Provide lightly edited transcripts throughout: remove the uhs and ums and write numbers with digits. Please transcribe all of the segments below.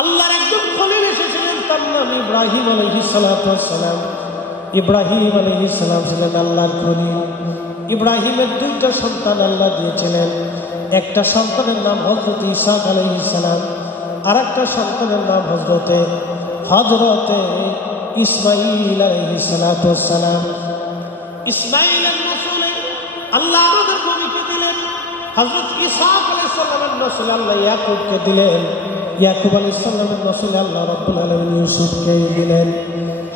আল্লাহর একজন খলিল এসেছিলেন, তার নাম ইব্রাহিম আলাইহিস সালাতু ওয়াস সালাম। ইব্রাহিম আলাইহিস সালাম ছিলেন আল্লাহর খলিল। ইব্রাহিমের দুইটা সন্তান আল্লাহ দিয়েছিলেন। একটা সন্তানের নাম হযরত ঈসা আলাইহিস সালাম, আর একটা সন্তানের নাম হযরতে ইসমাঈল আলাইহিস সালাতু ওয়াস সালাম। ইসমাঈলের নসলে আল্লাহ আমাদের নবীকে দিলেন, হযরত ঈসা আলাইহিস সালামের নসলে আল্লাহ ইয়াকুবকে দিলেন, ইয়াকুব আলাইহিস সালামের নসলে আল্লাহ রাব্বুল আলামিন ইউসুফকে দিলেন,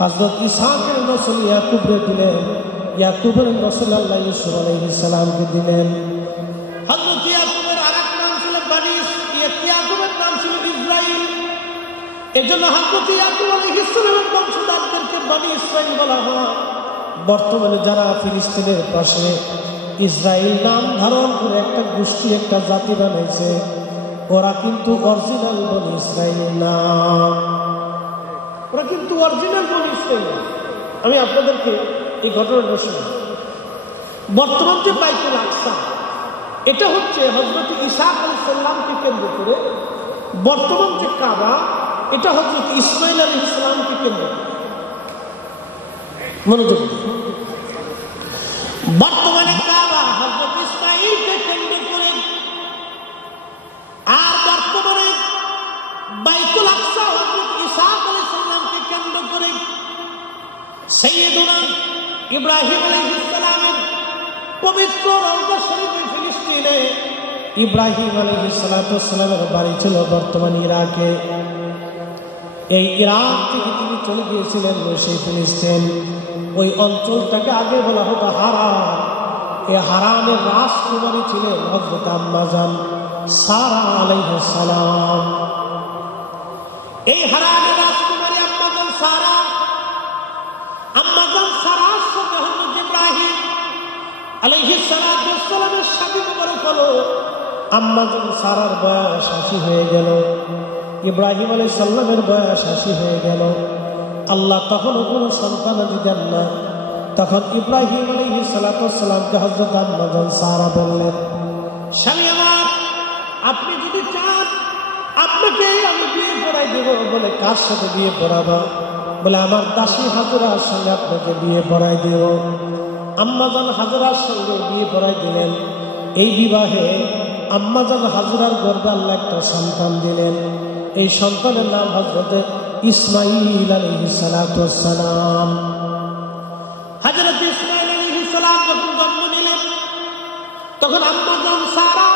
হযরত ইসহাকের নসলে ইয়াকুবকে দিলেন, ইয়াকুবের নসলে আল্লাহ ইউসুফ আলাইহিস সালামকে দিলেন। হযরত ইয়াকুবের আরেক নাম ছিল ইয়াকুবের নাম ছিল ইসরাইল। এজন্য হযরত ইয়াকুব আলাইহিস সালামের বংশধরদেরকে বনি ইসরাইল বলা হয়। বর্তমানে যারা ফিলিস্তিনের পাশে ইসরাইল নাম ধারণ করে একটা গোষ্ঠী, একটা জাতি বানাইছে, ওরা কিন্তু অরিজিনাল বনি ইসরাইল না, ওরা কিন্তু অরিজিনাল বনি ইসরাইল। আমি আপনাদেরকে এই ঘটনাটা শুনি। বর্তমান যে বাইতুল আকসা, এটা হচ্ছে হযরত ঈসা আলাইহিস সালামকে কেন্দ্র করে। বর্তমান যে কাবা, এটা হযরত ইসমাঈল আলাইহিস সালামকে কেন্দ্র করে। মনোযোগ। বর্তমানে কাবা হযরত ইসমাঈলকে কেন্দ্র করে, আর বর্তমানে বাইতুল আকসা হযরত ঈসা আলাইহিস সালামকে কেন্দ্র করে। সাইয়্যিদুনা ইব্রাহিম আলাইহিস সালামের পবিত্র রওজা শরীফ ফিলিস্তিনে। ইব্রাহিম আলাইহিস সালাতু ওয়াস সালামের বাড়ি ছিল বর্তমান ইরাকে। এই ইরাক থেকে তিনি চলে গিয়েছিলেন সেই ফিলিস্তিন। ওই অঞ্চলটাকে আগে বলা হতো হারান। এই হারানের রাজকুমারী ছিলেন হযরত আম্মা জান সারা আলাইহিস সালাম। এই হারানের রাজকুমারী আম্মা জান সারার সাথে হযরত ইব্রাহিম আলাইহিস সালাতু ওয়াস সালামের শাদী মুবারক হলো। আম্মা জান সারার বয়স ৮০ হয়ে গেল, ইব্রাহিম আলাইহিস সালামের বয়স ৮০ হয়ে গেল। আল্লাহ তখনও কোনো সন্তান দিতেন না। তখন ইব্রাহিম আলাইহিস সালাতু ওয়াস সালামকে হযরত আম্মা জান সারা বললেন, স্বামী আমার, আপনি যদি চান আপনাকে আমি বিয়ে পড়াই দেব। বলে, কার সাথে বিয়ে পড়াবো? বলে, আমার দাসী হাজরার সঙ্গে আপনাকে বিয়ে পড়াই দেব। আম্মা জান হাজরার সঙ্গে বিয়ে পড়াই দিলেন। এই বিবাহে আম্মা জান হাজরার গর্ভে আল্লাহ একটা সন্তান দিলেন। এই সন্তানের নাম হযরত ইসমাঈল আলাইহিস সালাতু ওয়াস সালাম। হযরত ইসমাঈল আলাইহিস সালাম যখন জন্ম নিলেন, তখন আম্মা জান সারা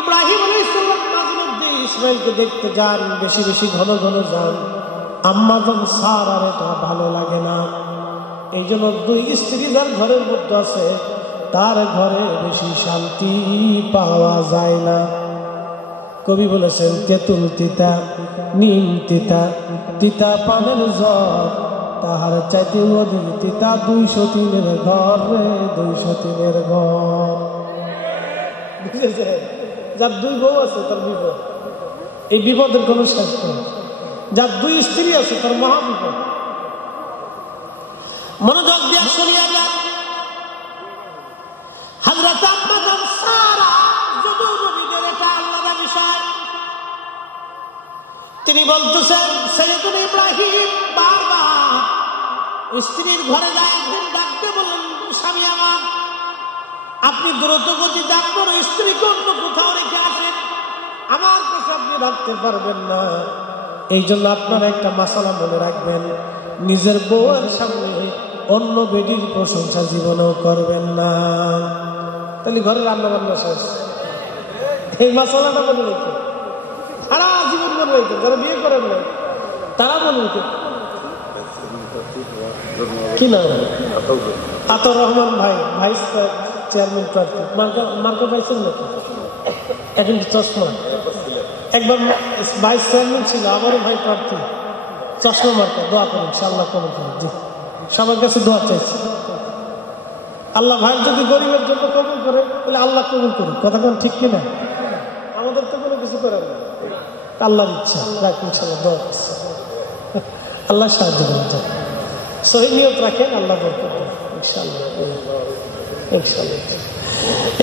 ইব্রাহিম আলাইহিস সালাম মাঝে মধ্যে ইসমাঈলকে দেখতে যান, বেশি বেশি ঘন ঘন যান। আম্মা জান সারার এটা ভালো লাগে না। এই জন্য দুই স্ত্রী যার ঘরের মধ্যে আছে, তার ঘরে বেশি শান্তি পাওয়া যায় না। কবি বলেছেন, তেঁতুল তিতা নিম তিতা, তিতা পানের জ্বর, তাহার চাইতে অধিক তিতা ২০৩-এর ঘর রে, ২০৩-এর ঘর। বুঝেছে? যার দুই বউ আছে তার বিপদ, এই বিপদের কোন শেষ নেই। যার দুই স্ত্রী আছে তার মহা বিপদ। মনোযোগ দিয়ে শুনিয়া যান। হযরত আম্মা জান সারা যদু নবীদের এটা আল্লাহর বিষয়। তিনি বলতেছেন, সাইয়্যিদুনা ইব্রাহিম বারবার স্ত্রীর ঘরে যায়, একদিন ডাকতে বললেন, স্বামী আমার, আপনি দ্রুত গতিতে আপনার স্ত্রীকে অন্য কোথাও রেখে আসেন, আমার কাছে আপনি রাখতে পারবেন না। এই জন্য আপনারা একটা মাসালা মনে রাখবেন, নিজের বউয়ের সামনে অন্য বেডির প্রশংসা জীবনেও করবেন না। তাহলে ঘরে রান্না বান্না শেষ। এই মাসালাটা মনে রেখে সারা জীবন মনে রেখে, যারা বিয়ে করেন না তারা মনে রেখে। কি নাম? আতর রহমান ভাই, ভাইস চেয়ারম্যান প্রার্থী। মার্কা পাইছেন নাকি? এখন চশমা। একবার ভাইস চেয়ারম্যান ছিল, আমারও ভাই প্রার্থী। চশমা মার্কা, দোয়া করেন ইনশাআল্লাহ কবুল করেন। জি, সবার কাছে দোয়া চাইছি। আল্লাহ ভাই যদি গরিবের জন্য কবুল করে, তাহলে আল্লাহ কবুল করুন। কথা কোন ঠিক কিনা? আমাদের তো কোনো কিছু করার না, আল্লাহর ইচ্ছা। রাখ ইনশাআল্লাহ দোয়া করছি, আল্লাহ সাহায্য করবেন। সহি নিয়ত রাখেন, আল্লাহ বরকত দেবেন ইনশাআল্লাহ। ইনশাআল্লাহ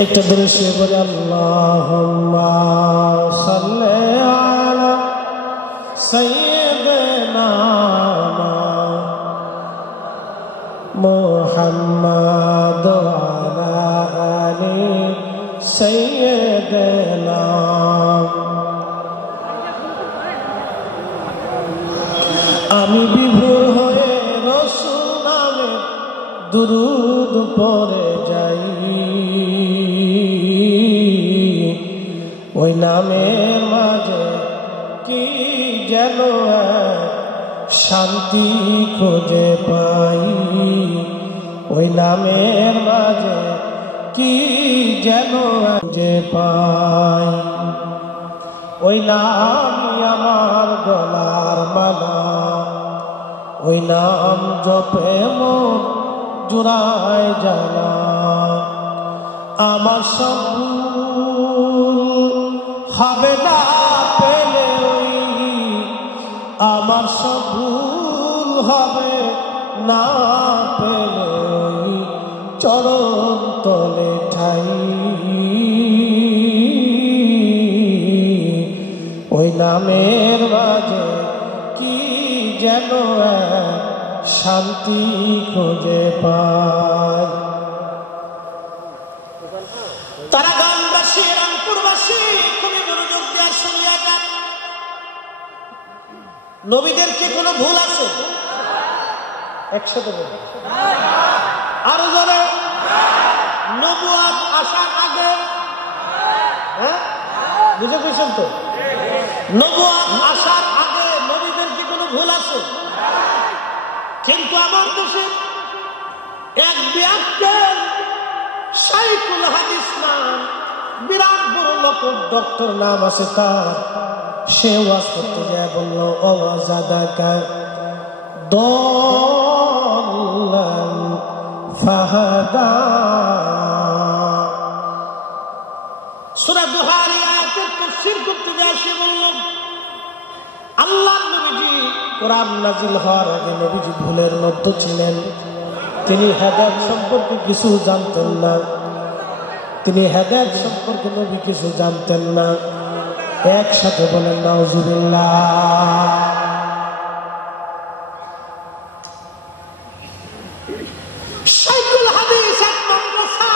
একটা দূরে শুয়ে বলে, আল্লাহুম্মা সাল্লি আলা سيدنا محمد وعلى آل سيدنا আমি বিভোর হয়ে রাসূল নামে দুরূদ পড়ে যাই ওই নামের মাঝে কি যেন শান্তি খুঁজে পাই ওই নামের মাঝে কি যেন খুঁজে পাই ওই নামই আমার গলার মালা ওই নাম জপে মন জুড়ায় জানা আমার সব ভুল হবে না পেলে ওই আমার সব ভুল হবে না পেলে ওই চরণ তলে ঠাই ওই নামের মাঝে কি যেন শান্তি খুঁজে পায় তারা গানবাসী রংপুরবাসী খুবই মনোযোগ দেওয়ার সঙ্গে নবীদের কি কোনো ভুল আছে একসাথে বলুন আরো জনে নবুয়ত আসার আগে হ্যাঁ বুঝে পেয়েছেন তো নবুয়ত আসার আগে নবীদের কি কোনো ভুল আছে কিন্তু আমার দেশে এক ব্যক্তি শাইখুল হাদিস নাম বিরাট বড় লোক ডক্টর নাম আছে তার সে ওয়াজ করতে যায় বললো ওয়াজাদাকা দল্লান ফাহাদা সূরা দুহার আয়াতের তাফসীর করতে যায় সে বলল আল্লাহর নবীজি কোরআন নাজিল হওয়ার আগে নবীজি ভুলের মধ্যে ছিলেন তিনি হেদায়েত সম্পর্কে কিছু জানতেন না তিনি হেদায়েত সম্পর্কে নবী কিছু জানতেন না একসাথে বলেন নাউজুবিল্লাহ শাইখুল হাদিস এক মাদ্রাসা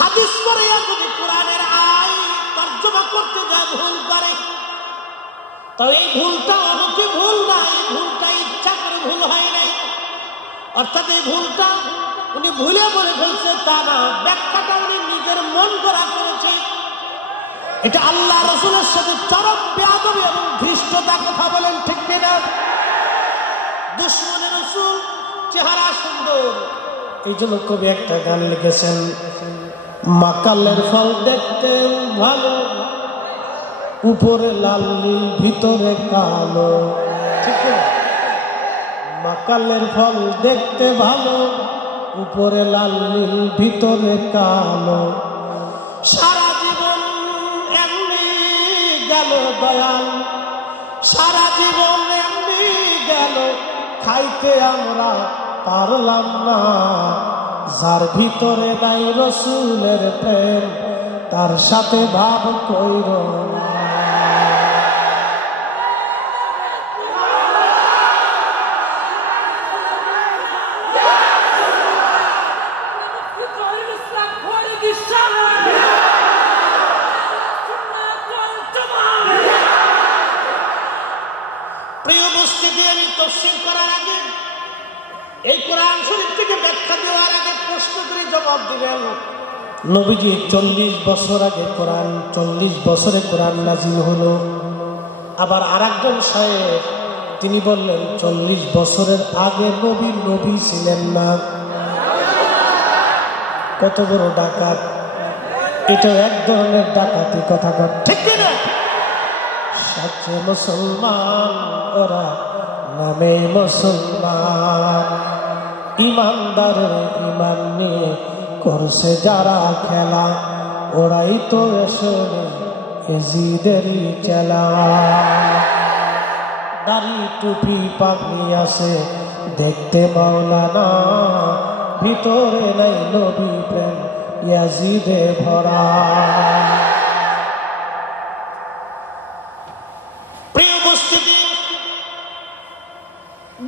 হাদিস পড়ে যদি কোরআনের আয়াত তরজমা করতে যায় ভুল করে তো এই ভুলটা অনুচিত ভুল না এই ভুলটা ইচ্ছা করে ভুল হয় নাই অর্থাৎ এই ভুলটা উনি ভুলে বলে ফেলছে তা না ব্যাখ্যাটা উনি নিজের মন করা করেছে এটা আল্লাহ রাসূলের সাথে চরম বেয়াদবি এবং ধৃষ্টতা কথা বলেন ঠিক কিনা দুশমনে রাসূল চেহারা সুন্দর এই জন্য কবি একটা গান লিখেছেন মাকালের ফল দেখতে ভালো উপরে লাল নীল ভিতরে কালো ঠিক মাকালের ফল দেখতে ভালো উপরে লাল নীল ভিতরে কালো সারা জীবন এমনি গেল দয়াল সারা জীবন এমনি গেল খাইতে আমরা পারলাম না যার ভিতরে নাই রাসূলের প্রেম তার সাথে ভাব কইর প্রিয় উপস্থিতি আমি তাফসীর করার আগে এই কোরআন শরীফ থেকে ব্যাখ্যা দেওয়ার আগে প্রশ্ন করে জবাব দিবেন নবীজি 40 বছর আগে কোরআন 40 বছরে কোরআন নাজিল হলো আবার আরেকজন সাহেব তিনি বললেন 40 বছরের আগে নবী ছিলেন না কত বড় ডাকাত এটা এক ধরনের ডাকাতি কথা ঠিক না সচ্চে মুসলমান ওরা নামে মুসলমান ইমানদারের ইমান নিয়ে করছে যারা খেলা ওরাই তো আসলে এজিদেরই চেলা দাড়ি টুপি পাগড়ি আছে দেখতে মাওলানা ভিতরে নাই নবী প্রেম ইয়াজিদে ভরা উপস্থিতি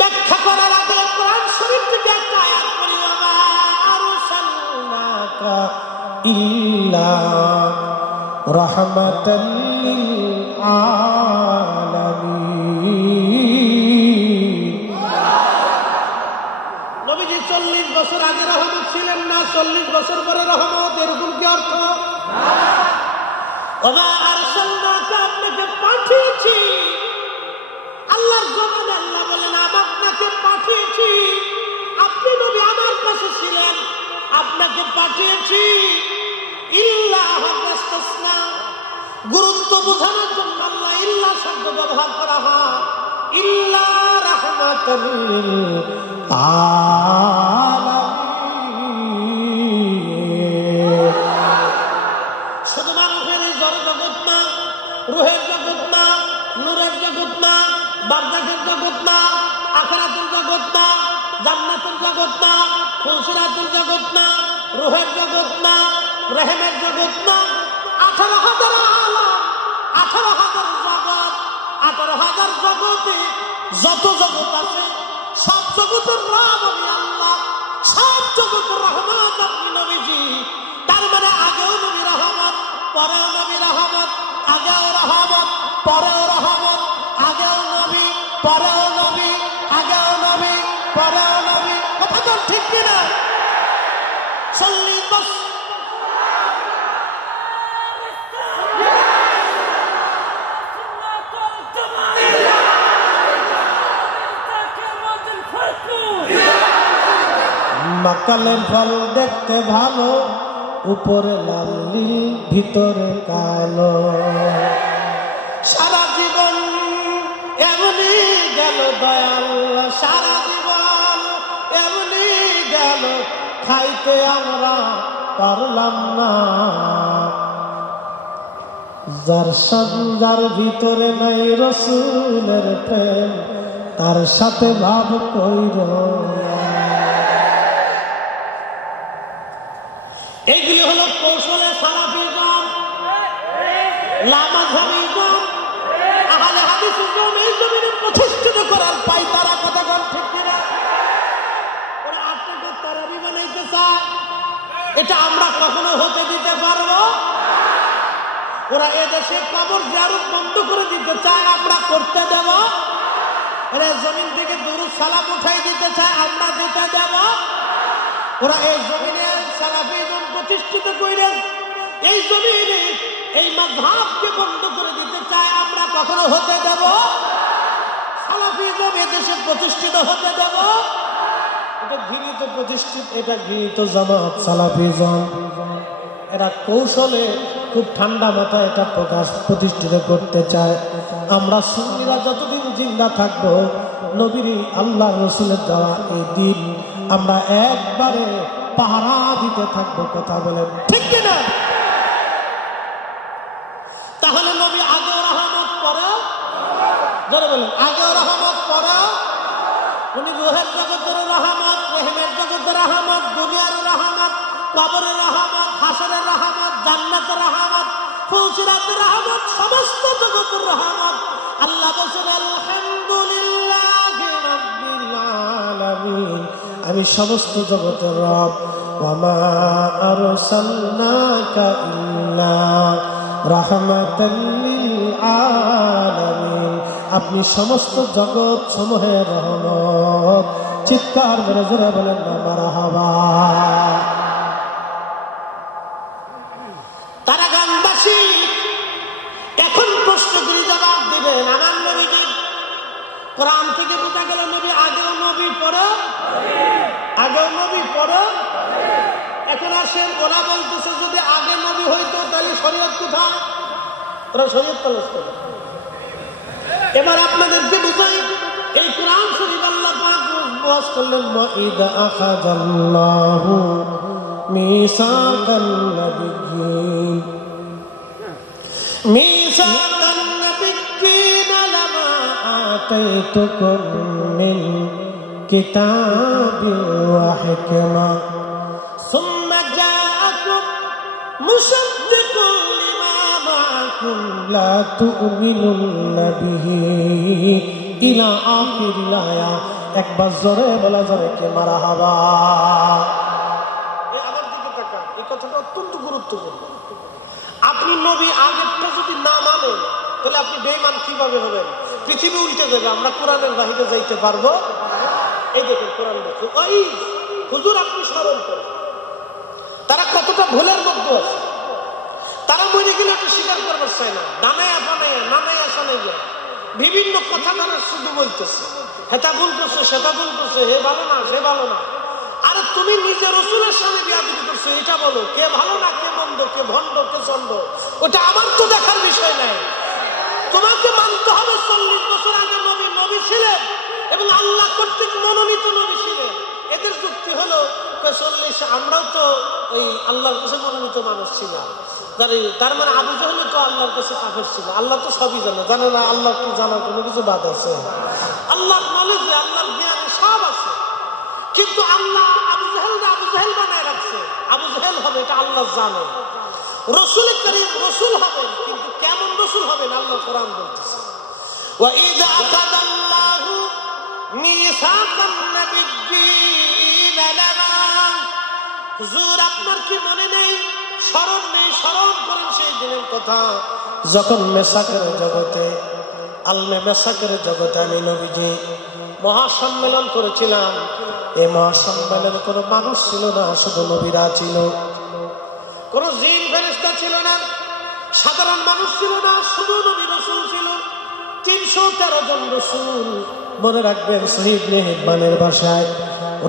ব্যাখ্যা করার আগে কোরআন শরীফ থেকে একটা আয়াত পড়ি, ওয়া আরসালনাকা ইল্লা রাহমাতাল লিল আলামিন। নবীজি 40 বছর আগে রহমত ছিলেন না, 40 বছর পরে রহমত, এরকম কি অর্থ? ওয়া আরসালনাকা, আপনাকে পাঠিয়েছি। আল্লাহর জবানে আল্লাহ বলেন আমি আপনাকে পাঠিয়েছি, আপনি নবী আমার কাছে ছিলেন, আপনাকে পাঠিয়েছি। ইল্লা হাসনা, গুরুত্ব বোঝানোর জন্য আল্লাহ ইল্লা শব্দ ব্যবহার করা হয়। ইল্লা রাহমাতাল লিল আলামিন, শুধু মানুষের এই জড় জগৎ না, রুহের জগৎ না, নূরের জগৎ না, বারজাখের জগৎ না, আখিরাতের জগৎ না, জান্নাতের জগৎ না, ফুলসিরাতের জগৎ না, রুহের জগৎ না, রহমের জগৎ না, 18,000 আলাম, 18,000 জগৎ, 18,000 জগতে যত জগৎ আছে সব জগতের রব আমি আল্লাহ, সব জগতের রহমত আপনি নবীজি। তার মানে আগেও নবী রহমত, পরেও নবী রহমত, আগেও রহমত, পরেও রহমত, আগেও নবী, পরেও নবী, আগেও নবী, পরেও নবী। কথা তো ঠিক কিনা? 40 বছর মাকালের ফল দেখতে ভালো, উপরে লাল নীল ভিতরে কালো। সারা জীবন এমনি গেল দয়াল, সারা জীবন এমনি গেল, খাইতে আমরা পারলাম না। যার সঞ্জার ভিতরে নাই রসুলের প্রেম, তার সাথে ভাব কইর। এইগুলি হলো কৌশলে সালাফিগণ, লামাযহাবিগণ, আহলে হাদিসগণ এই জমিনে প্রতিষ্ঠিত করার পাই তারা। কথা বল ঠিক কিনা? ওরা আপনাকে তারাবি বানাইতে চায়, এটা আমরা কখনো হতে দিতে পারবো? ওরা এদেশে কবর জিয়ারত বন্ধ করে দিতে চায়, আমরা করতে দেব? ওরা জমিন থেকে দুরূদ সালাম উঠাই দিতে চায়, আমরা দিতে দেব? ওরা এই জমিনে সালাফিগণ প্রতিষ্ঠিত করে এই জমিনে এই মাযহাবকে বন্ধ করে দিতে চায়, আমরা কখনো হতে দেব? সালাফিজম এদেশে প্রতিষ্ঠিত হতে দেব? এটা ঘৃণিত প্রতিষ্ঠিত, এটা ঘৃণিত জামাত সালাফিজম। এরা কৌশলে খুব ঠান্ডা মাথায় এটা প্রতিষ্ঠিত করতে চায়। আমরা সুন্নিরা যতদিন জিন্দা থাকবো, নবীর আল্লাহ রসুলের দেওয়া এই দিন আমরা একবারে পাহারা দিতে থাকবো। কথা বলেন ঠিক কিনা? তাহলে নবী আগেও রহমত পরে, যারা বলেন আগেও রহমত পরে, উনি রুহের জগতের রহমত, রহমের জগতের রহমত, দুনিয়ার রহমত, কবরের রহমত, হাসরের রহমত, জান্নাতের রহমত, ফুলসিরাতের রহমত, সমস্ত জগতের রহমত। আল্লাহ বলেন আলহামদুলিল্লাহি রাব্বিল আলামিন, আমি সমস্ত জগতের রব। ওয়ামা আরসালনাকা ইল্লা রাহমাতাল লিল আলামিন, আপনি সমস্ত জগৎ সমূহের রহমত। চিৎকার করে জোরে বলেন না মারহাবা। তারা গানবাসী এখন প্রশ্নগুলি জবাব দিবেন। আমার নবীজি কোরআন থেকে বোঝা গেল নবী আগেও নবী পরে, আগেও নবী পরে। এখন আসেন, ওরা বলতেছে যদি আগে নবী হইতো তাহলে শরীয়ত কোথায়? ওরা শরীয়ত তলব করে। এবার আপনাদেরকে বুঝাই, এই কোরআন শরীফ আল্লাহ পাক ওয়াজ করলেন, ওয়াইদা আখাযাল্লাহু মিসাকাল নাবিয়্যিন মিসাকাল নাবিয়্যিন লামা আতাইতুকুম মিন কিতাবিন ওয়া হিকমা সুম্মা জাআকুম মুসাদ্দিকুন লিমা মা'াকুম আলাইকুম লা তুমিনুন্না বিহি ইলা আখিরিল আয়াত। একবার জোরে বলা যাবে কে মারহাবা। আমার দিকে তাকান, এই কথাটা অত্যন্ত গুরুত্বপূর্ণ। আপনি নবী আগেরটা যদি না মানেন তাহলে আপনি বেঈমান কিভাবে হবেন? পৃথিবী উল্টে যাবে, আমরা কোরআনের বাহিরে যাইতে পারবো। এই দেখেন কোরআন বলছে ওই হুজুর আপনি স্মরণ করেন তারা কতটা ভুলের মধ্যে আছে। তারা মরে গেলে একটা স্বীকার করবার চায় না, নানায় আসানে গিয়ে বিভিন্ন কথা তারা শুধু বলতেছে, হেতা ভুল করছে সেটা ভুল করছে, হে ভালো না সে ভালো না। আরে তুমি নিজে রসুলের সামনে বিয়াদবি করছো, এটা বলো কে ভালো না কে মন্দ, কে ভণ্ড কে চন্ড, ওটা আমার তো দেখার বিষয় নাই। তোমাকে মানতে হবে 40 বছর আগে নবী নবী ছিলেন এবং আল্লাহ কর্তৃক মনোনীত নবী ছিলেন। এদের যুক্তি হলো 40 আমরাও তো ওই আল্লাহর কাছে মনোনীত মানুষ ছিলাম। তার মানে আবু জাহেল তো আল্লাহর কাছে কাফের ছিল। আল্লাহ তো সবই জানে না আল্লাহ কি জানার কোনো কিছু বাদ আছে? আল্লাহর নলেজে আল্লাহর জ্ঞানে সব আছে, কিন্তু আল্লাহ আবু জাহেল বানায় রাখছে। আবু জাহেল হবে এটা আল্লাহ জানে। রসুল করিম রসুল হবেন, কিন্তু কেমন রসুল হবেন আল্লাহ কোরআন বলতেছে ওয়াইযা আকাদাল্লাহু মিসাকান নাবিয়্যিনা লামা। হুজুর আপনার কি মনে নেই, স্মরণ নেই? স্মরণ করেন সেই দিনের কথা যখন মেসাকের জগতে মেসাকের জগতে আমি নবীজি মহাসম্মেলন করেছিলাম। এই মহাসম্মেলনে কোনো মানুষ ছিল না, শুধু নবীরা ছিল। কোন জিন ফেরেশতা ছিল না, সাধারণ মানুষ ছিল না, শুধু নবী রাসূল ছিল। 313 জন রাসূল। মনে রাখবেন সহিহ ইবনে হিব্বানের ভাষায়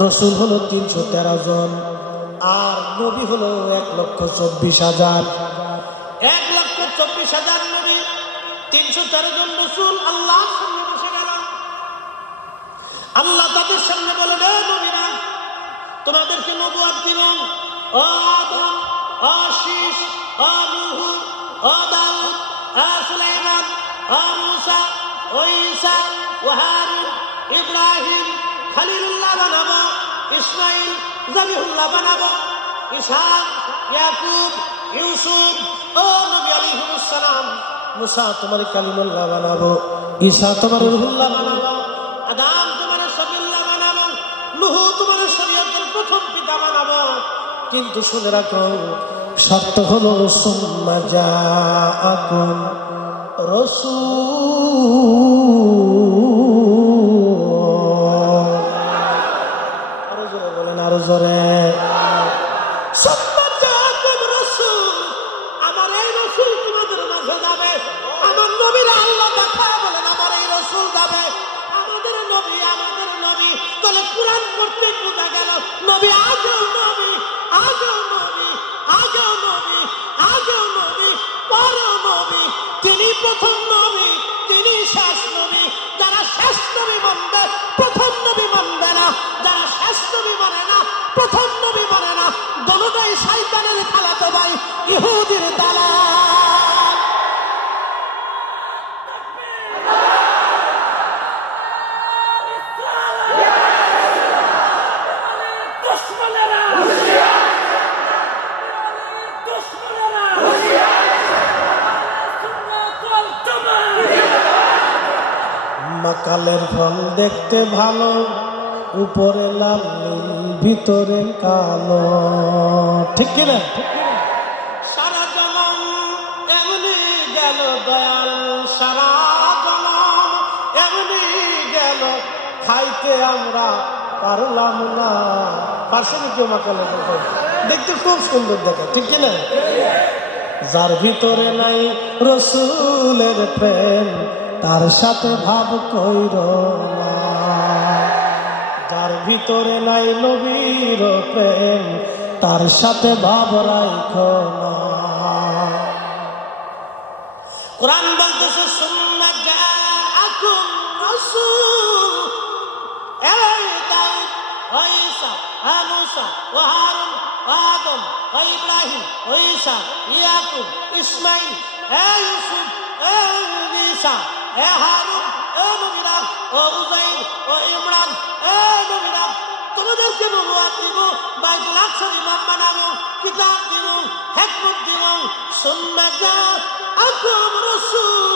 রাসূল হলো 313 জন আর নবী হলো 1,24,000। 1,24,000 নবী, 313 জন রাসূল আল্লাহর সামনে বসে গেল। আল্লাহ তাদের সামনে বলে, হে নবীরা তোমাদেরকে নবুয়ত দিলাম। ও আদম, ও শীস, ও নূহ, ও দাউদ, ও সুলাইমান, ও মূসা, ও ঈসা, ও হারুন, ইব্রাহিম খলিলুল্লাহ বানাবো, ইসমাঈল জাবিহুল্লাহ বানাবো, ইসহাক, ইয়াকুব, ইউসুফ, ও নবী আলাইহিস সালাম মুসা তোমার কালিমুল্লাহ বানাবো, ঈসা তোমার রূহুল্লাহ বানাবো, আদম তোমার সফিউল্লাহ বানাবো, নূহ তোমার শরীয়তের প্রথম পিতা বানাবো। কিন্তু শুনে রাখো শর্ত হলো সুম্মা জাআকুম রাসূল। আরো জোরে বলেন, আরো জোরে। সুম্মা জাআকুম রাসূল, আমার এই রাসূল তোমাদের মাঝে যাবে। আমার নবীর আল্লাহ দেখায় বলেন আমার এই রাসূল যাবে। আমাদের নবী তাহলে কোরআন পড়তে বোঝা গেল নবী আগেও নবী, আগেও নবী, আগেও নবী, আগেও নবী, পরেও নবী। তিনি প্রথম নবী, তিনি শেষ নবী। যারা শেষ নবী মানবে প্রথম নবী মানবে না, যারা শেষ নবী মানে না প্রথম নবী মানে না, দোনোটাই শয়তানের খালাতো ভাই, ইহুদির দালাল। মাকালের ফল দেখতে ভালো, উপরে লাল নীল ভিতরে কালো, ঠিক কিনা? সারা জনম এমনি গেল দয়াল, সারা জনম এমনি গেল, খাইতে আমরা পারলাম না। পারছে না কেউ মাকালের ফল? দেখতে খুব সুন্দর দেখা, ঠিক কিনা? যার ভিতরে নাই রসুলের প্রেম তার সাথে ভাব কইর না, যার ভিতরে নাই নবীর প্রেম তার সাথে ভাব রাইখো না। কোরআন বলতেছে সুম্মা জাআকুম রাসূল, এই দাউদ, ও ঈসা, ও মূসা, ও হারুন, ও আদম, ও ইব্রাহিম, ও ঈসা, ইয়াকুব, ইসমাঈল, এ ইউসুফ, এ ঈসা, এ হারুন, এ নবীরা, ও উযাইর, ও ইমরান, এ নবীরা তোমাদেরকে নবুয়ত দিব, বাইতুল আকসার ইমাম বানাবো, কিতাব দিব, হিকমত দিব। সুম্মা আকুম রাসূল,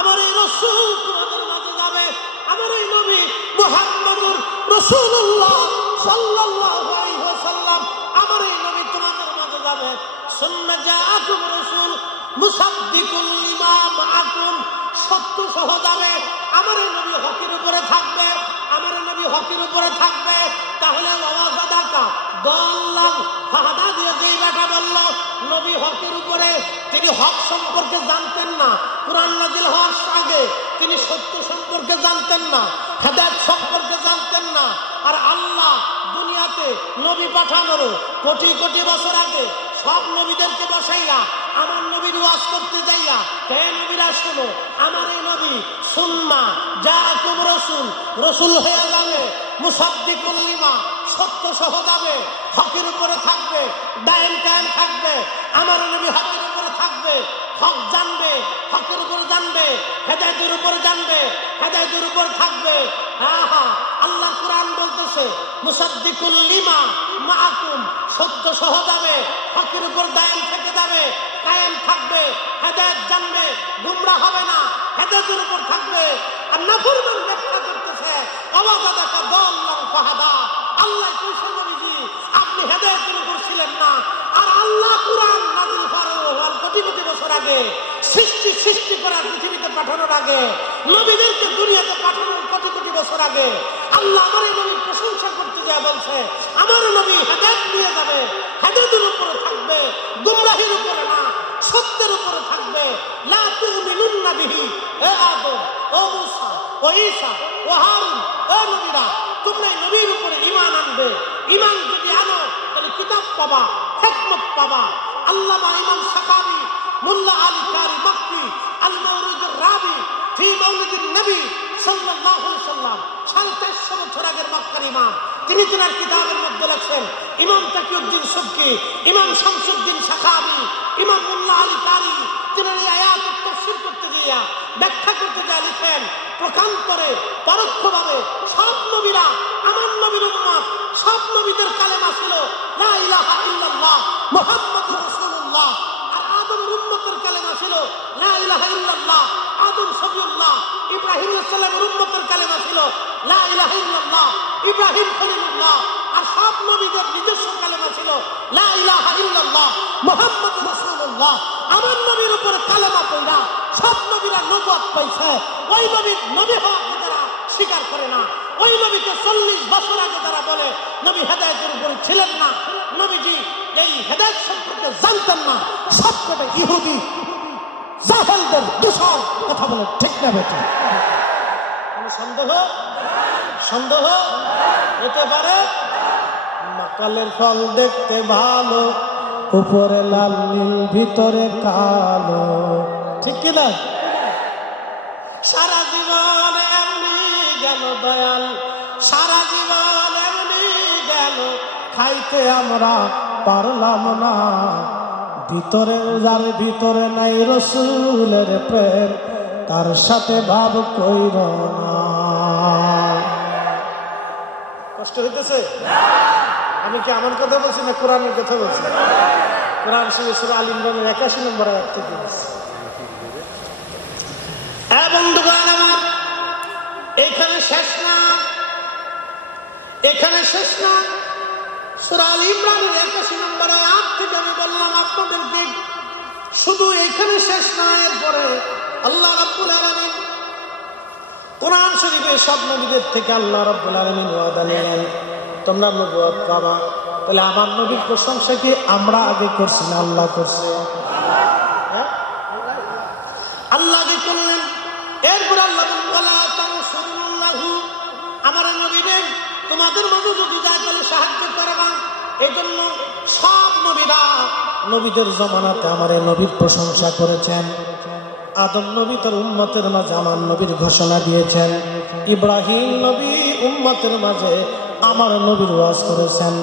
আমার এই রাসূল তোমাদের মাঝে যাবে, আমার এই নবী মুহাম্মদুর রাসূলুল্লাহ সাল্লাল্লাহু আলাইহি ওয়াসাল্লাম, আমার এই নবী তোমাদের মাঝে যাবে। সুম্মা জাআকুম রাসূল মুসাদ্দিকুল লিমা মাআকুম, সত্য সহ যাবে, আমার এই নবী হকের উপরে থাকবে, আমার এই নবী হকের উপরে থাকবে। তাহলে ওয়াজাদাকা দাল্লান ফাহাদা দিয়ে যেই ব্যাটা বলল নবী হকের উপরে, তিনি হক সম্পর্কে জানতেন না, কুরআন নাযিল হওয়ার আগে তিনি সত্য সম্পর্কে জানতেন না, হেদায়েত সম্পর্কে জানতেন না। আর আল্লাহ দুনিয়াতে নবী পাঠানোর কোটি কোটি বছর আগে সব নবীদেরকে বসাইয়া আমার নবীর ওয়াজ করতে যাইয়া, হে নবীরা শোনো, আমার এই নবী সুম্মা জাআকুম রাসূল, রাসূল হয়ে যাবে, মুসাদ্দিকুল লিমা, সত্য সহ যাবে, হকের উপরে থাকবে, দায়েম কায়েম থাকবে, আমার নবী হকের উপরে থাকবে, হক জানবে, হকের উপরে জানবে, হেদায়েতের উপরে জানবে, হেদায়েতের উপর থাকবে। হ্যাঁ হ্যাঁ, আল্লাহ কুরআন বলতেছে মুসাদ্দিকুল লিমা মাআকুম, সত্য সহ যাবে, হকের উপর দায়েম থেকে যাবে, কায়েম থাকবে, হেদায়েত জানবে, গুমরা হবে না, হেদায়েতের উপর থাকবে। আর নাফরমান ব্যাখ্যা করতেছে ওয়াজাদাকা দাল্লান ফাহাদা, আল্লাহ কইছে নবীজি আপনি হেদায়েতের উপর ছিলেন না। আর আল্লাহ কুরআন নাযিল হওয়ার কোটি কোটি বছর আগে, সৃষ্টি করার পৃথিবীতে পাঠানোর আগে, নবীদেরকে দুনিয়াতে পাঠানোর কোটি কোটি বছর আগে আল্লাহ আমার এই নবীর প্রশংসা করতে যায় বলছে আমার নবী হেদায়েত নিয়ে যাবে, হেদায়েতের উপরে থাকবে, গুমরাহির উপরে না, সত্যের উপরে থাকবে। লা তুমিনুন্না বিহি, হে আদম, ও মূসা, ও ঈসা, ও হারুন, ও নবীরা তোমরা এই নবীর উপরে ঈমান আনবে। ঈমান যদি আনো তাহলে কিতাব পাবা, হিকমত পাবা। আল্লামা ইমাম সাখাবী, মুল্লা আলী কারি মাক্কি, আল মাওলিদুর রাবি ফি মাওলিদিন নবী সাল্লাল্লাহু আলাইহি ওয়াসাল্লাম, 350 বছর আগের মক্কার ইমাম, তিনি তার কিতাবের মধ্যে লেখেন, ইমাম তাকিউদ্দিন সুবকি, ইমাম শামসুদ্দিন সাখাবী, ইমাম মুল্লা আলী কারি, তিনি এই আয়াতের তাফসীর করতে গিয়া, ব্যাখ্যা করতে গিয়ে লিখেন প্রকান্তরে পরোক্ষভাবে সব নবীরা আমার নবীর উম্মত, সব নবীদের কালেমা ছিল লা ইলাহা ইল্লাল্লাহ মুহাম্মাদুর রাসূলুল্লাহ। আর আদমের উম্মতের কালেমা ছিল লা ইলাহা ইল্লাল্লাহ, আদম সফিউল্লাহ। ইব্রাহিম আলাইহিস সালামের উম্মতের কালেমা ছিল লা ইলাহা ইল্লাল্লাহ, ইব্রাহিম খলিলুল্লাহ। আর সব নবীদের নিজস্ব কালেমা ছিল লা ইলাহা ইল্লাল্লাহ মুহাম্মাদুর রাসূলুল্লাহ। আমার নবীর উপরে কালেমা পড়া সব নবীরা নবুয়ত পাইছে। ওই নবীর নবী হওয়াকে যারা স্বীকার করে না, ওই নবীকে 40 বছর আগে যারা বলে নবী হেদায়েতের উপরে ছিলেন না, নবীজি এই হেদায়েত সম্পর্কে জানতেন না, সবকটা ইহুদি জাহেলদের দূষণ কথা বলে, ঠিক না বেটা? কোনো সন্দেহ হতে পারে? মাকালের ফল দেখতে ভালো, উপরে লাল নীল ভিতরে কালো, ঠিক কিনা? সারা জীবন এমনি গেল দয়াল, সারা জীবন এমনি গেল, খাইতে আমরা পারলাম না। ভিতরে যার ভিতরে নাই রসুলের প্রেম, তার সাথে ভাব কইর না। কষ্ট হইতেছে? আমি কি আমার কথা বলছি না কোরআনের কথা বলছি? কোরআন সূরা আল ইমরানের 81 নম্বর আয়াত থেকে বলছি। বন্ধুগণ আমার, এখানে শেষ না, এখানে শেষ না। সূরা আল ইমরানের 81 নম্বর আয়াত থেকে আমি বললাম আপনাদেরকে, শুধু এখানে শেষ না, এরপরে আল্লাহ রাব্বুল আলামিন কোরআন শরীফে সব নবীদের থেকে আল্লাহ রাব্বুল আলামিন ওয়াদা নিলেন তোমরা নবুয়ত পাবা। তাহলে আমার নবীর প্রশংসা কি আমরা আগে করছি না আল্লাহ করছে? আল্লাহ আগে করলেন, এরপর আল্লাহ আমার নবীরে তোমাদের মধ্যে যদি যায় তাহলে সাহায্য করবা। এই জন্য সব নবীরা নবীদের জমানাতে আমার নবীর প্রশংসা করেছেন। আদম নবী তার উম্মতের মাঝে আমার নবীর ঘোষণা দিয়েছেন, ইব্রাহিম নবী উম্মতের মাঝে আমার নবীর ওয়াজ করেছেন,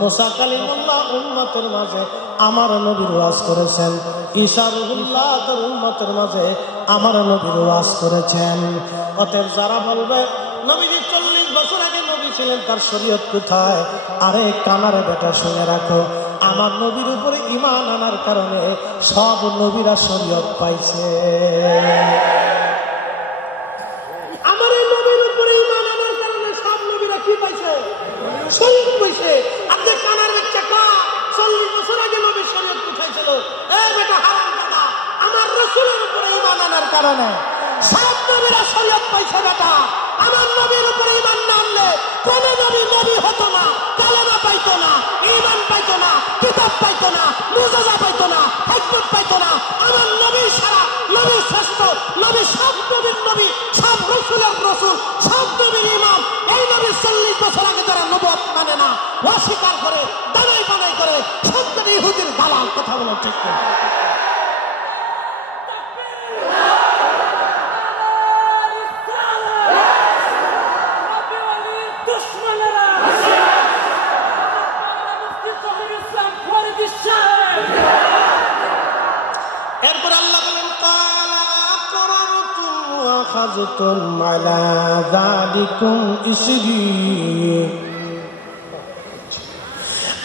মুসা কালিমুল্লাহ উম্মতের মাঝে আমার নবীর ওয়াজ করেছেন, ঈসা রূহুল্লাহ তার উম্মতের মাঝে আমার নবীর ওয়াজ করেছেন। অতএব যারা বলবে নবীজি 40 বছর আগে নবী ছিলেন, তার শরীয়ত কোথায়? আরে কানারে বেটা শুনে রাখো, আমার নবীর উপরে ঈমান আনার কারণে সব নবীরা শরীয়ত পাইছে। আমার এই নবীর উপরে ঈমান আনার কারণে সব নবীরা কি পাইছে? শরীয়ত পাইছে। আপনি কানার বাচ্চা কা 40 বছর আগে নবী শরীয়ত উঠাইছিল। এই বেটা হারামজাদা, আমার রাসূলের উপরে ঈমান আনার কারণে সব নবীরা শরীয়ত পাইছে। বেটা আমার নবীর উপরে ঈমান না আনলে কোন নবী নবী হতো না, কালেমা পাইতো না, ঈমান পাইতো না, কিতাব পাইতো না, মুজিজা পাইতো না, হিকমত পাইতো না। আমার নবী সারা, নবী শ্রেষ্ঠ, নবী সব নবীর নবী, সব রাসূলের রাসূল, সব নবীর ইমাম। এই নবী 40 বছর আগে যারা নবুয়ত মানে না, অস্বীকার করে, দানাই বানাই করে, সত্যি ইহুদির দালাল। কথা বলো ঠিক না? এরপর আল্লাহ বলেন ক্বালা আকরারতুম ওয়া আখাযতুম আলা যালিকুম ইসরি।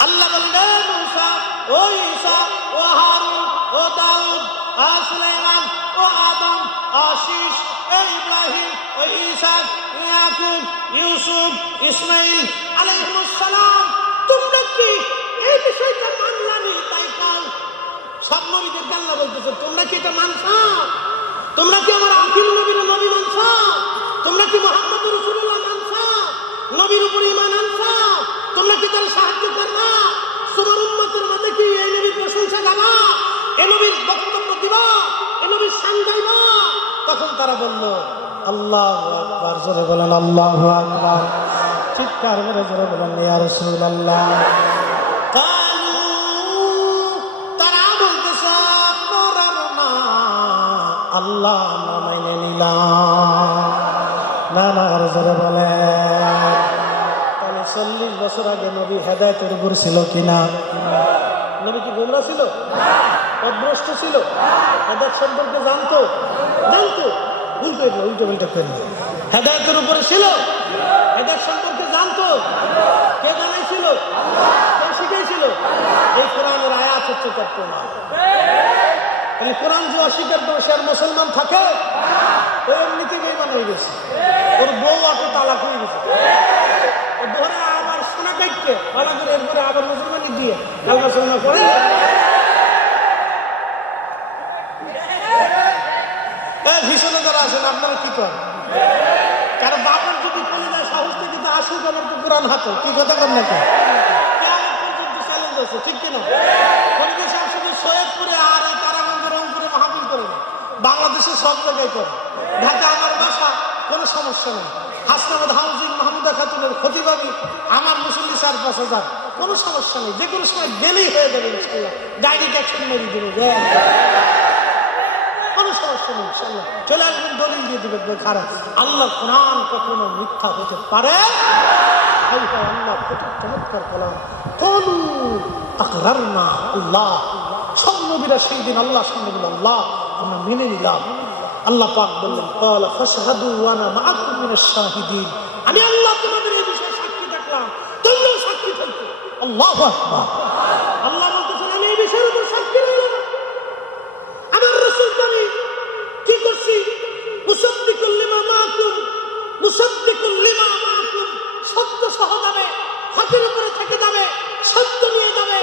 আল্লাহ বলেন মুসা, ও ঈসা, ও হারুন, ও দাউদ, ও সুলাইমান, ও আদম, ও শীশ, ও ইব্রাহিম, ও ইসহাক, ইয়াকুব, ইউসুফ, ইসমাঈল আলাইহিস সালাম, তোমরা কি এই বিষয়টা মানলানি? তাই কাল সব নবীদের আল্লাহ বলতেছে, তোমরা কি এটা মানছো? তোমরা কি আমার আখির নবীর নবী মানছো? তোমরা কি মুহাম্মদ রাসূলুল্লাহ মানছো? নবীর উপরে ঈমান আনছো? তোমরা কি তার সাহায্য করবা? তোমার উম্মতের মধ্যে কি এই নবীর প্রশংসা গাবা? এই নবীর বক্তব্য দিবা? এই নবীর শান গাইবা? তখন তারা বলল আল্লাহু আকবার। জোরে বলেন আল্লাহু আকবার। চিৎকার করে জোরে বলেন ইয়া রাসূলুল্লাহ। আল্লাহ আমরা মাইনে নিলাম। না না আরো জোরে বলেন। তাহলে 40 বছর আগে নবী হেদায়েতের উপর ছিল কিনা? নবী কি গোমরা ছিল? পথভ্রষ্ট ছিল? হেদায়েত সম্পর্কে জানতো? ভুল করে উল্টো পাল্টা করে হেদায়েতের উপরে ছিল? হেদায়েত সম্পর্কে জানতো? কে জানাইছিল? কে শিখাইছিল? এই কোরআনের আয়াত হচ্ছে তত্ত্ব না। কোরআন যে অস্বীকার করে সে আর মুসলমান থাকে? ওই এমনিতে বেঈমান হয়ে গেছে। ওর বউ অটো তালাক হয়ে গেছে। ধরে আবার সোনা কাটতে ভালো করে এরপরে আবার মুসলমানি দিয়ে কালকা সোনা করে। ভীষণ যারা আছেন আপনারা কি করেন? কারণ বাপের যদি চলে যায় সাহস থেকে তো আসুক আমার তো কোরআন হাতে। কি কথা কর নাকি? চ্যালেঞ্জ আছে, ঠিক কিনা? পরিবেশে শুধু সৈয়দপুরে আর মাহফিল করে না, বাংলাদেশে সব জায়গায় করে। ঢাকা আমার বাসা, কোনো সমস্যা নেই। হাসনাবাদ হাউজিং মাহমুদা খাতুনের ক্ষতিবাদী আমার মুসল্লি 4-5 হাজার, কোনো সমস্যা নেই। যে কোনো সময় গেলেই হয়ে যাবে ইনশাল্লাহ। ডাইরেক্ট অ্যাকশন মেরে দিবে, কোনো সমস্যা নেই ইনশাল্লাহ। চলে আসবেন, দলিল দিয়ে দিবেন খারাপ। আল্লাহ কোরআন কখনো মিথ্যা হতে পারে? আল্লাহ চমৎকার কালাম, কলু আকরারনা আল্লাহ। সব নবীরা সেই দিন আল্লাহর সামনে বলল আল্লাহ আমরা মেনে নিলাম। আল্লাহ পাক বললেন ক্বালা ফাশহাদু ওয়া আনা মাআকুম মিনাশ শাহিদিন। আমি আল্লাহ তোমাদের এই বিষয়ে সাক্ষী থাকলাম, তোমরাও সাক্ষী থাকো। আল্লাহু আকবার। আল্লাহ বলতেছেন আমি এই বিষয়ের উপর সাক্ষী রইলাম। আমার রাসূলকে আমি কি করছি? মুসাদ্দিকুল লিমা মাআকুম, মুসাদ্দিকুল লিমা মাআকুম। সত্য সহ যাবে, হকের উপরে থেকে যাবে, সত্য নিয়ে যাবে।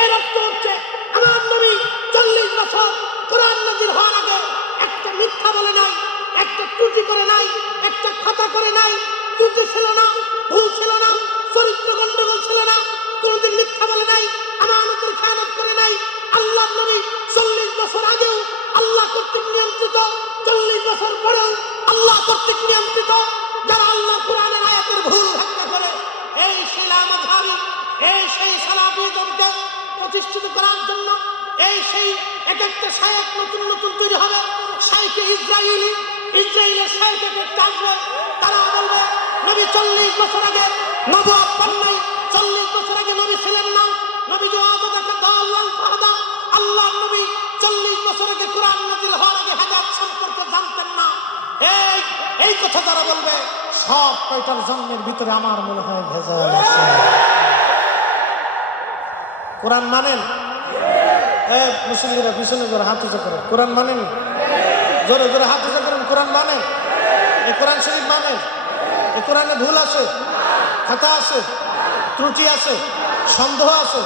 এর অর্থ হচ্ছে আমার নবী 40 বছর কোরআন নাযিল হওয়ার আগে একটা মিথ্যা বলে নাই, একটা ত্রুটি করে নাই, একটা খাতা করে নাই। ত্রুটি ছিল না, ভুল ছিল না, চরিত্র গন্ডগোল ছিল না, কোনদিন মিথ্যা বলে নাই, আমানতের খেয়ানত করে নাই। আল্লাহর নবী 40 বছর আগেও আল্লাহ কর্তৃক নিয়ন্ত্রিত, 40 বছর পরেও আল্লাহ কর্তৃক নিয়ন্ত্রিত। যারা আল্লাহ কোরআনের আয়াতের ভুল ব্যাখ্যা করে, এই শিলা মাযহাবী, এই সেই সালাফিজমকে প্রতিষ্ঠিত করার জন্য এই সেই এক একটা শায়েখ নতুন নতুন তৈরি হবে। শায়েখে ইসরাইলি, ইসরাইলের শায়েখ একটা আসবে, তারা বলবে নবী 40 বছর আগে নবুয়ত পান নাই, 40 বছর আগে নবী ছিলেন না। নবী যে আযাদাকা দাল্লান ফাহাদা, আল্লাহর নবী 40 বছর আগে কোরআন নাযিল হওয়ার আগে হেদায়েত সম্পর্কে জানতেন না। এই কথা তারা বলবে। সব কয়টার জন্মের ভিতরে আমার মনে হয় ভেজাল আছে। কোরআন মানেন? মুসলিমরা পিছনে করে হাত উঁচা করেন। কোরআন মানেন? জোরে জোরে হাত উঁচা করেন। কোরআন মানেন? এই কোরআন শরীফ মানেন? এই কোরআনে ভুল আছে, খাতা আছে, ত্রুটি আছে, সন্দেহ আছে?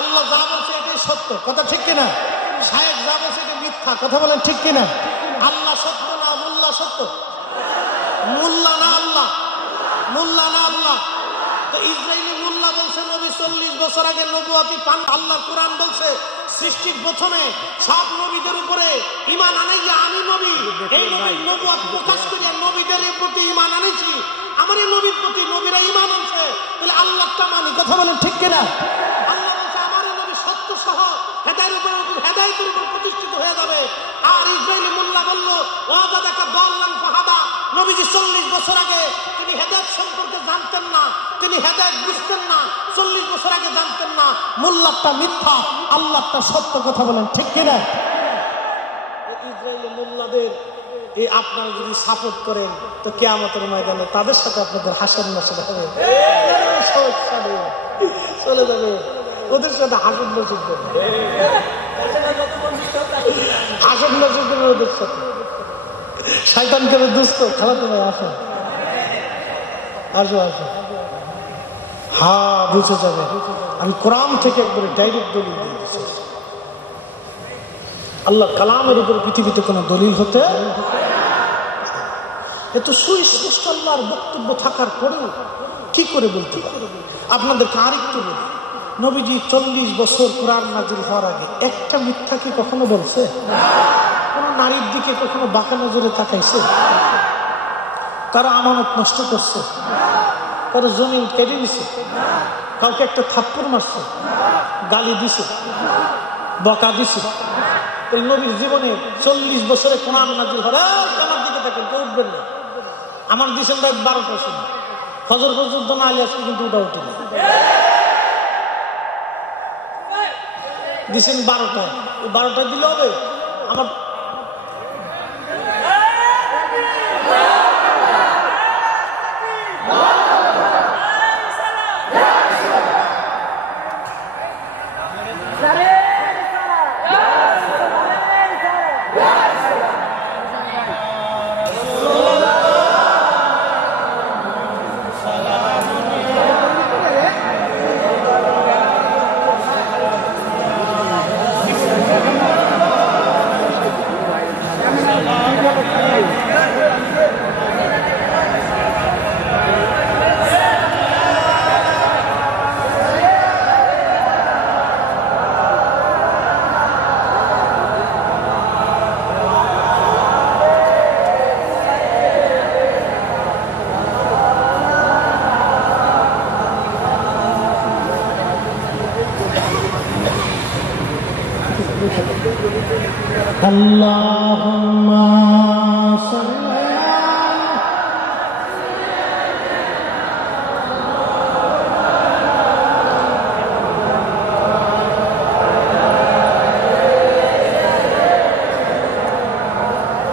আল্লাহ যা বলছে এটাই সত্য, কথা ঠিক কিনা? শায়েখ যা বলছে এটা মিথ্যা, কথা বলেন ঠিক কিনা? আল্লাহ সত্য না মোল্লা সত্য? মোল্লা না আল্লাহ? মোল্লা না আল্লাহ? তো ইসরায়েলি মোল্লা বলছে নবী 40 বছর আগে নবুয়তি পান। আল্লাহ কোরআন বলছে সৃষ্টির প্রথমে সব নবীদের উপরে ঈমান আনাইয়া আমি নবী, এই নবীর নবুয়ত প্রকাশ করিয়া নবীদের প্রতি ঈমান আনেছি। আমার এই নবীর প্রতি নবীরা ঈমান আনছে, তাহলে আল্লাহটা মানি, কথা বলেন ঠিক কিনা? আল্লাহ বলছে আমার এই নবী সত্য সহ হেদায়েতের উপর প্রতিষ্ঠিত হয়ে যাবে। আর ইসরায়েলি মোল্লা বলল ওয়াজাদাকা দাল্লান ফাহাদা, নবীজি 40 বছর আগে তিনি হেদায়েত সম্পর্কে জানতেন না, তিনি হেদায়েত বুঝতেন না, 40 বছর আগে জানতেন না। মোল্লাটা মিথ্যা, আল্লাহটা সত্য, কথা বলেন ঠিক কিনা? ইসরায়েলি মোল্লাদের এই আপনারা যদি সাপোর্ট করেন তো কিয়ামতের ময়দানে তাদের সাথে আপনাদের হাসর নাসর হবে, চলে যাবে ওদের সাথে হাসর নাসর করবে, হাসর নাসর করবে ওদের সাথে। শয়তান করে দুষ্ট খালাতো ভাই আসেন, আসো আসো, হ্যাঁ বুঝে যাবে। আমি কোরআন থেকে একবারে ডাইরেক্ট দলিল দিয়েছি। আল্লাহ কালামের উপর পৃথিবীতে কোনো দলিল হতে এত সুস্পষ্ট আল্লাহর বক্তব্য থাকার পরেও কি করে বলতে পারে? আপনাদেরকে আরেকটু বলি, নবীজি 40 বছর কোরআন নাজিল হওয়ার আগে একটা মিথ্যা কি কখনো বলছে? কোন নারীর দিকে কখনো বাঁকা নজরে তাকাইছে? কারো আমানত নষ্ট করছে? কারো জমি কেড়ে নিছে? কাউকে একটা থাপ্পড় মারছে? গালি দিছে? বকা দিছে? এই নবীর জীবনে 40 বছরে কোরআন নাজিল হওয়ার আমার দিকে থাকেন, কেউ উঠবেন না। আমার দিচ্ছেন রাত 12টার সময়, ফজর পর্যন্ত না আলী আসলে কিন্তু ওটা উঠে দিচ্ছেন 12টায়। 12টায় দিলে হবে? আমার اللهم